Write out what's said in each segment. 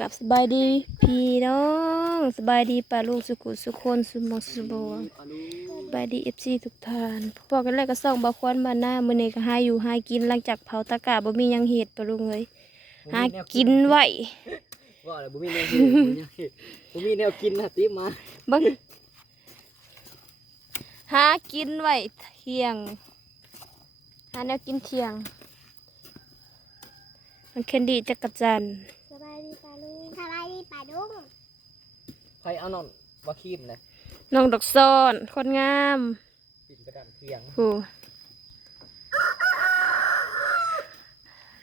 กับสบายดีพี่น้องสบายดีป้าลูกสุขุสุคนสุหมองสุบวงสบายดีเอฟซีทุกท่านพอกันแรกก็ส่องบาควันบานหน้ามื้อนี้ก็หาอยู่หากินหลังจากเผาตะกร้าบ่มีหยังเฮ็ดป้าลุงเอ้ยหากินไว้ว่าอะไรบุมีแนวกินบ่มีแนวกินบุมีแนวกินนะติ๊บมาเบิ่งหากินไว้เที่ยงหาแนวกินเที่ยงมันแคนดี้จักรจันทร์ สบายดีปลาลุงสบายดีปลาดุง ใครเอานอนว่าคีมเลยน้องดอกซ้อนคนงามปิ่นกระดานเพียงโห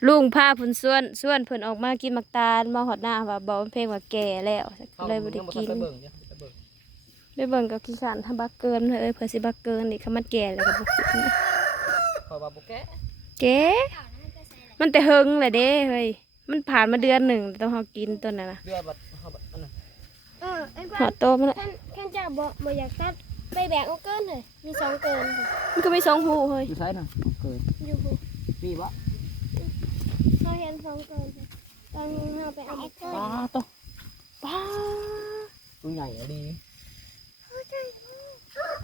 ลุงพาเพิ่นส่วนส่วนเพิ่นออกมากินมักตาลมาหอดหน้าว่าบอกว่าเพลงว่าแก่แล้วเลยบ่ได้กินไปเบิ่งจ้ะไปเบิ่งไปเบิ่งกับขี้ขานทำบักเกินเอ้ยเผื่อสิบักเกินนี่คันมันแก่แล้วก็บ่กินคอยว่าบุแกะแก่มันแต่เฮิงแหละเด้เฮ้ยมันผ่านมาเดือนหนึ่งต้องเฮากินตัวนั้นน่ะเรือบัดเฮาบัดอันนั้น เออไอ้หอดโตมันละท่านท่านจะบอกบอกอยากตัดไปแบกเอาเกินเลยมีสองเกินค่ะมันก็มีสองหูเฮ้ยอยู่ไสน่ะเกิดอยู่หูมีบ่เขาเห็นสองเกินค่ะตอนเราไปเอาเกินป้าโตป้าตัวใหญ่อะดี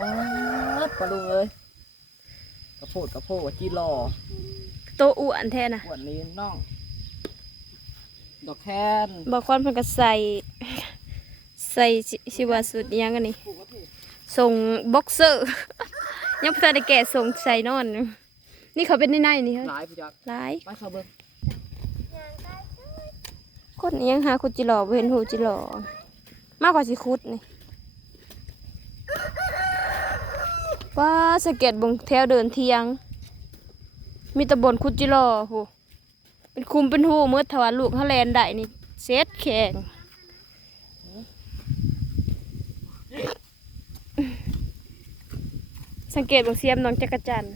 ป้าดปลาลุงเอ้ยกระโพดกระโพดว่าจีรอโตอ้วนแท้น่ะอ้วนนี้น้อง ดอกแคนบางคนเพิ่นก็ใส่ ใส่ชิชิวาสุดอิหยังอันนี้ปลูกก็ที่ส่งบ็อกเซอร์ ยังพอได้แกะส่งใส่นอนอยู่นี่เขาเป็นในในๆนี่เฮ้ยหลายพี่จักหลายไปเข้าเบิ่งคนอิหยังหาคุดจิหล่อบ่เห็นหูจิหล่อมากกว่าสิคุดนี่ว้าสะเก็ตบงแถวเดินเที่ยง มีแตะบนคุดจิหล่อโหเป็นคุมเป็นหูเมื่อถวาลูกฮาแลนได้นี่เซตแข็ง สังเกตบางเสียมน้องจักรจันทร์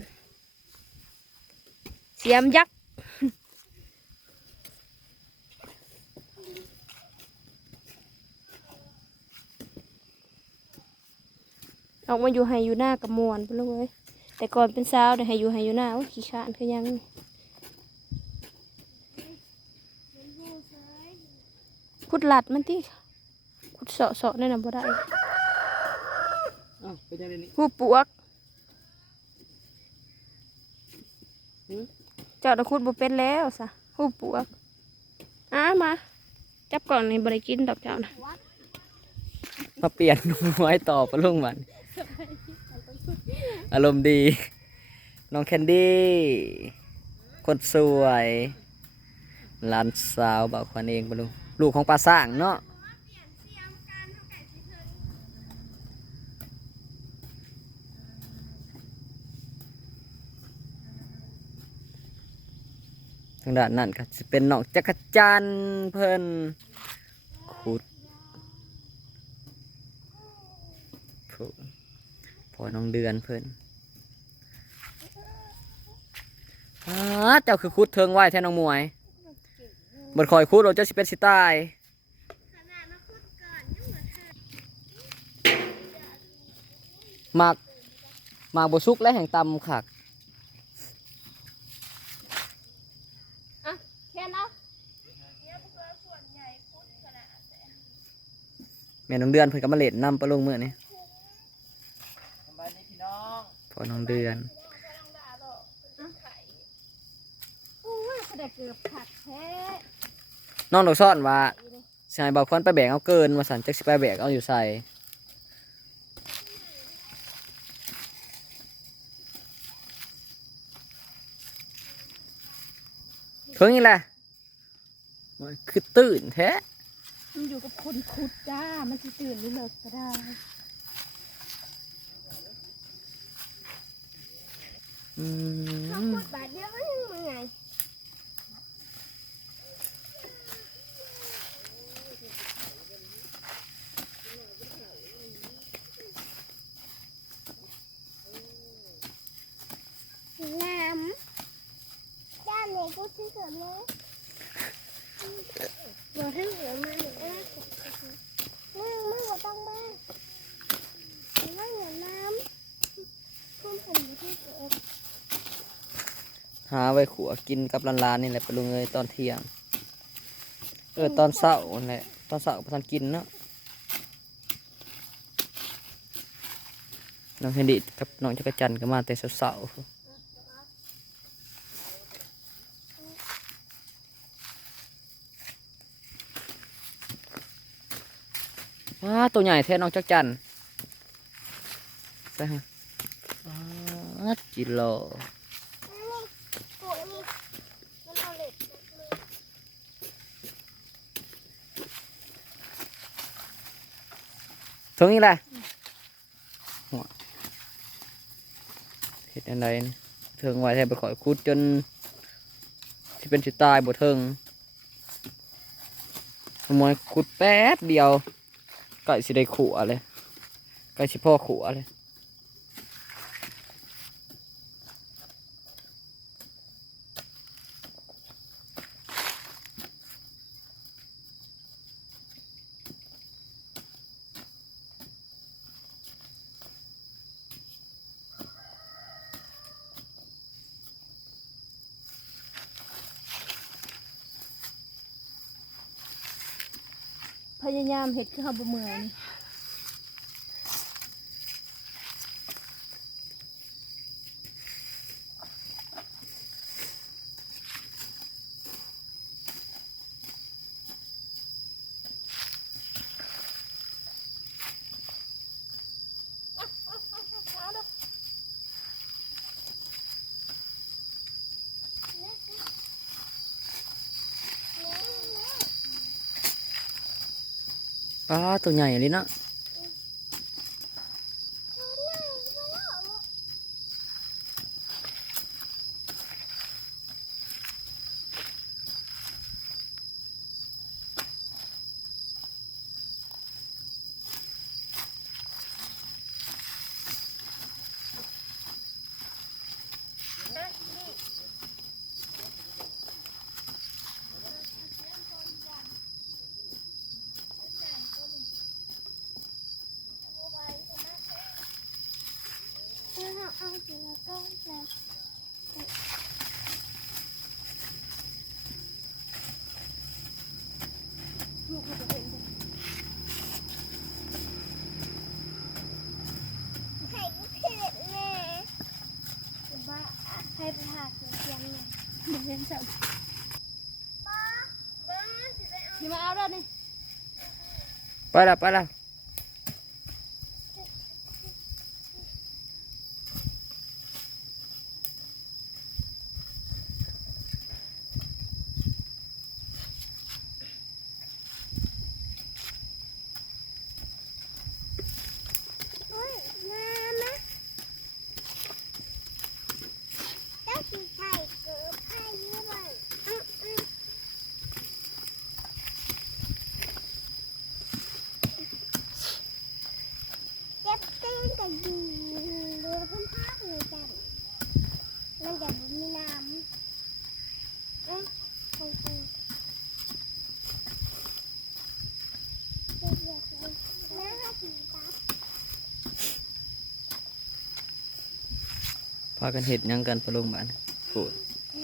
เสียมยักษ์ออกมาอยู่ไฮอยู่หน้ากับมวนไปเลยแต่ก่อนเป็นสาวเดี๋ยวไฮอยู่ไฮอยู่หน้าโอ้ยขี้ขานคือยังขุดหลัดมันที่ขุดเสาะเสาะนั่นน่ะบ่ได้อ้าวเป็นยังไงนี่หูปวก หือ เจ้าตะขุดบ่เป็นแล้วซะหูปวกอ้ามา จับก่องนี่บ่ได้กินดอกเจ้านะมาเปลี่ยนไม้ต่อปลาลุงมัน อารมณ์ดี น้องแคนดี้ คนสวยหลานสาวบ่าวควันเองปะลุง ลูกของปลาสร้างเนาะางด้านนั้นก็จะเป็นนอกจักรจันเพิ่นขุดผู้พอน้องเดือนเพิ่นเจ้าคือคุดเทิงไหวแทนน้องมวยบนคอยคุดเราจะสิเป็นสิตายหมากหมากบสุกและแห่งตำขัก แค่นั้น แม่น้องเดือนเพิ่นก็มาเล่นนำปลาลงมือนี่พอน้องเดือนโอ้ยเขาได้เกือบผักแท้น้องดอกซ่อนว่าสิให้บ่าวควันไปแบกเอาเกินว่าสันจักสิไปแบกเอาอยู่ใส่เพิ่งนี่แหละมันคือตื่นแท้ มันอยู่กับคนขุดจ้า มันสิตื่นหรือเลิกก็ได้ อืเขามพูดบาทเดียวก็ยังมึงไงน้ำด้านไหนกูซื้อเกิดเลย บอกให้เหลือมาหนึ่งแรกมึงมึงก็ต้องมาไม่เหลือน้ำคุณผมอยู่ที่เกิดหาไว้ขัวกินกับหลานๆนี่แหละไปลุงเอยตอนเที่ยงอตอนเช้านั่นแหละตอนเช้าพอทันกินเนาะน้องเฮนดิกับน้องจักรจันทร์ก็มาแต่เช้าๆ ตัวใหญ่แท้น้องจักรจันทร์ไปฮะว้าจิโลนี่ปุ๋ยนี่มันเอาเหล็กมือถึงอีกแล้วหัวเห็ดอะไรนี่ถึงไว้แทบไปขอยคุดจน ที่เป็นสิตายบ่ถึงขโมยคุดแป๊บเดียว ใกล้สิได้ขัวเลยใกล้สิพ่อขัวเลย ยายามเห็ดคือเขาบ่เมื่อยนี่ ป้าตัวใหญ่อันนี้เนะให้ไปหาเสียงเลยนะ งป้าป้าสิไปเอานี่มาเอาแล้วนี่ไปละไปละ เฮ้ยมานะเจ้าสีไข่เกิดให้ยี่บ้านอื้ออื้อเจ็บตีนกับดีเรือพุ่นพากเลยจันมันจะมีน้ำเอ้ยคงคงเดี๋ยวเดี๋ยวเดี๋ยวน้าสีตา พากันเห็ดยังกันปะลุงบ้านพูดเอ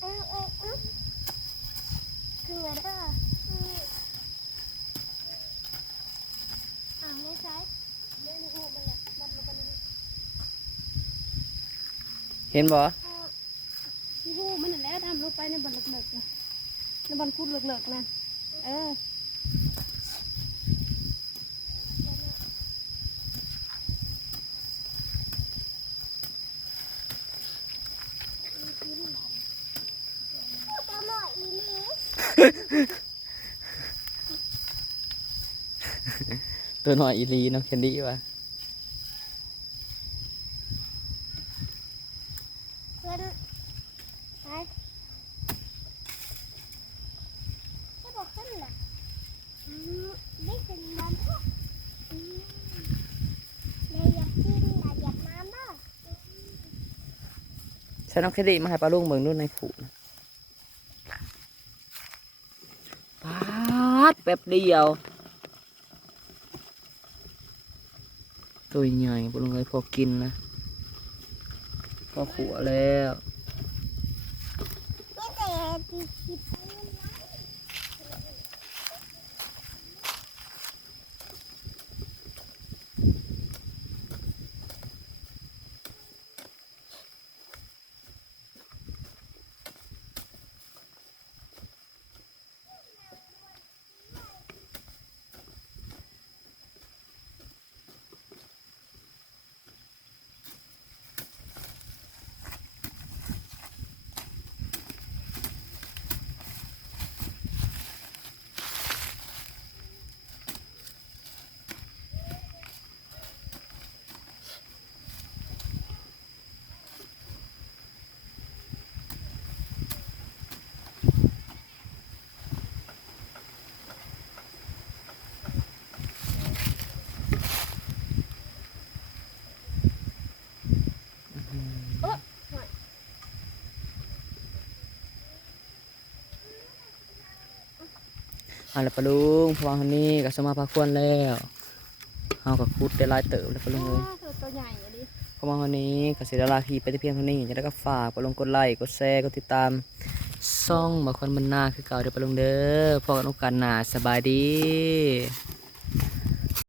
เอาเอาเหมือนเด้ออ่าไม่ใช่เดินหูมันเลยมันมันกันเลยเห็นบ่ที่หูมันแหละทำลงไปในบ่อนเลิกๆนะในบ่อนคุดเลิกๆนะเออ ตัวหน่อยอีลี ตัวน้อยอีหลีน้องแคนดี้วะเพื่อนไปจะบอกขึ้นเหรออืมไม่เป็นบอลพวกอืมเลยอยากกินอยากหยับน้ำบ้างใช่น้องแคนดี้มาให้ปลาลุงเบิ่งนู่นในผูนะปาดแป๊บเดียวตัวใหญ่ปลาลุงเลยพอกินนะพอขัวแล้ว อาละปะลุงพวงนี้ก็สมาพาควรแล้วเฮาก็คุดได้หลายเติบแล้วปะลุงเอ้ยตัวใหญ่อะดิพอมาวันนี้ก็สิได้ลาพีไปแต่เพียงเท่านี้จะได้ก็ฝากปะลุงกดไลค์กดแชร์กดติดตามซ่องบางคนมันนาคือเก่าเด้อปะลุงเด้อพบกันโอกาสหน้าสบายดี